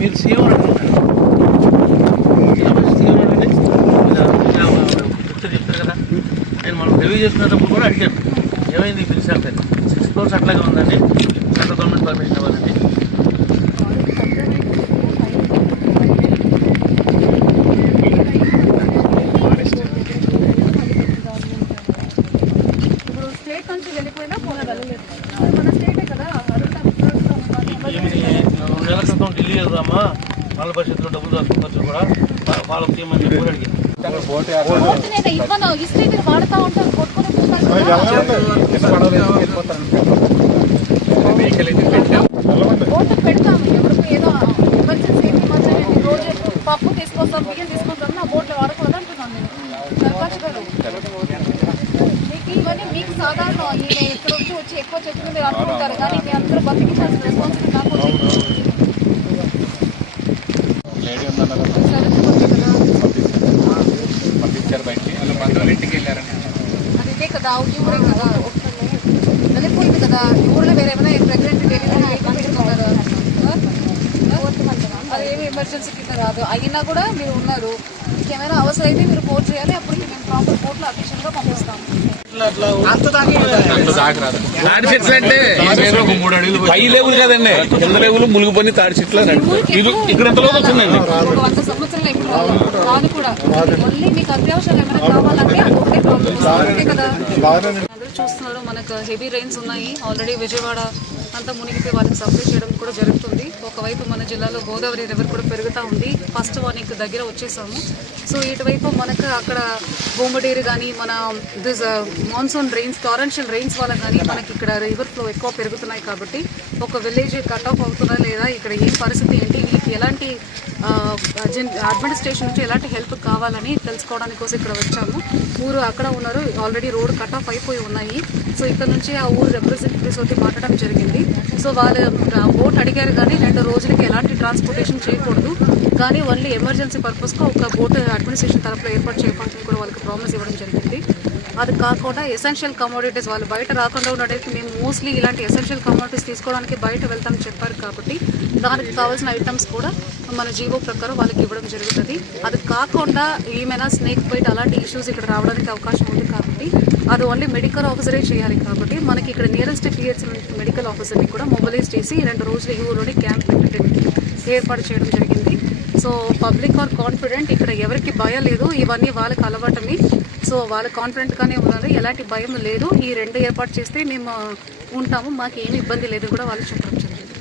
మీరు సీఎం చెప్తారు కదా, నేను మనం రివ్యూ చేసుకునేటప్పుడు కూడా అడిగాను ఏమైంది బిల్స్ అంటే 6 crores అట్లాగే ఉందండి, సెంట్రల్ గవర్నమెంట్ పర్మిషన్ ఇవ్వాలండి. ఇప్పుడు స్టేట్ నుంచి వెళ్ళిపోయినా మన స్టేటే కదా. 2 నెలల క్రితం ఢిల్లీ వెళ్దామా, వాళ్ళ పరిస్థితుల్లో డబ్బులు రాసుకోవచ్చు కూడా వాళ్ళకి ఏమని చెప్పి అడిగాను. ఇస్తే మీరు వాడుతూ ఉంటారు, కొట్టుకుని ఓట్లు పెడతాము. ఎవరికి ఏదో ఎమర్జెన్సీ మాత్రమే రోజు పప్పు తీసుకొస్తాం, బియ్యం తీసుకొస్తాం, నా ఓట్లు వాడకూడదు అంటున్నాను నేను. సర్పంచ్ గారు మీకు ఇవన్నీ మీకు సాధారణ, ఈయన ఇక్కడ వచ్చి ఎక్కువ చెట్లు మీరు అనుకుంటారు, కానీ మీ అందరూ బతికించాల్సిన రెస్పాన్సిబిలిటీ నాకు అది ఇదే కదా, ఈ ఊరే కదా వెళ్ళిపోయింది కదా. ఈ ఊళ్ళో వేరే ఏమైనా ప్రెగ్నెంట్ కదా, అదేమి ఎమర్జెన్సీ కింద రాదు. అయినా కూడా మీరు ఉన్నారు, మీకు ఏమైనా అవసరం అయితే మీరు పోర్ట్ చేయాలి, అప్పుడు మేము ప్రాపర్ కోర్టులో అఫీషియల్గా పంపిస్తాము. మునిగిపోయి తాడి చెట్లు ఇక్కడ 100 సంవత్సరాలు ఎప్పుడు రాదు కూడా. మళ్ళీ మీకు అత్యవసరాలు ఏమైనా కావాలంటే ఒకటే ప్రాబ్లమ్ కదా. అందరూ చూస్తున్నారు, మనకు హెవీ రెయిన్స్ ఉన్నాయి. ఆల్రెడీ విజయవాడ అంతా మునిగిపోయి వాళ్ళకి సప్లై చేయడం కూడా జరుగుతుంది. ఒకవైపు మన జిల్లాలో గోదావరి రివర్ కూడా పెరుగుతూ ఉంది. ఫస్ట్ వార్నింగ్ దగ్గర వచ్చేసాము. సో ఇటువైపు మనకు అక్కడ బొమ్మడేరు కానీ మన this monsoon rains, torrential rains వల్ల కానీ మనకి ఇక్కడ రివర్ ఫ్లో ఎక్కువ పెరుగుతున్నాయి. కాబట్టి ఒక విలేజ్ కట్ ఆఫ్ అవుతుందా లేదా, ఇక్కడ ఏం పరిస్థితి ఏంటి, వీళ్ళకి ఎలాంటి అడ్మినిస్ట్రేషన్ నుంచి ఎలాంటి హెల్ప్ కావాలని తెలుసుకోవడానికి కోసం ఇక్కడ వచ్చాము. ఊరు అక్కడ ఉన్నారు, ఆల్రెడీ రోడ్ కట్ ఆఫ్ అయిపోయి ఉన్నాయి. సో ఇక్కడ నుంచి ఆ ఊరు రిప్రజెంటేటివ్స్ తోటి మాట్లాడడం జరిగింది. సో వాళ్ళు బోట్ అడిగారు, కానీ 2 రోజులకి ఎలాంటి ట్రాన్స్పోర్టేషన్ చేయకూడదు, కానీ ఓన్లీ ఎమర్జెన్సీ పర్పస్గా ఒక బోట్ అడ్మినిస్ట్రేషన్ తరఫున ఏర్పాటు చేయడానికి కూడా వాళ్ళకి ప్రామిస్ ఇవ్వడం జరిగింది. అది కాకుండా ఎసెన్షియల్ కమోడిటీస్ వాళ్ళు బయట రాకుండా ఉన్నట్టయితే మేము మోస్ట్లీ ఇలాంటి ఎసెన్షియల్ కమోడిటీస్ తీసుకోవడానికి బయట వెళ్తామని చెప్పారు. కాబట్టి దానికి కావాల్సిన ఐటమ్స్ కూడా మన జీవో ప్రకారం వాళ్ళకి ఇవ్వడం జరుగుతుంది. అది కాకుండా ఏమైనా స్నేక్ బైట్ అలాంటి ఇష్యూస్ ఇక్కడ రావడానికి అవకాశం ఉంది. కాబట్టి అది ఓన్లీ మెడికల్ ఆఫీసరే చేయాలి. కాబట్టి మనకి ఇక్కడ నియరెస్ట్ పిహెచ్ మెడికల్ ఆఫీసర్ని కూడా మొబిలైజ్ చేసి 2 రోజులు ఈ ఊరిలోని క్యాంప్ ఏర్పాటు చేయడం జరిగింది. సో పబ్లిక్ ఆర్ కాన్ఫిడెంట్, ఇక్కడ ఎవరికి భయం లేదు, ఇవన్నీ వాళ్ళకి అలవాటమి. సో వాళ్ళు కాన్ఫిడెంట్గానే ఉన్నారు, ఎలాంటి భయం లేదు. ఈ 2 ఏర్పాటు చేస్తే మేము ఉంటాము, మాకు ఏమి ఇబ్బంది లేదు కూడా వాళ్ళు చెప్పడం జరిగింది.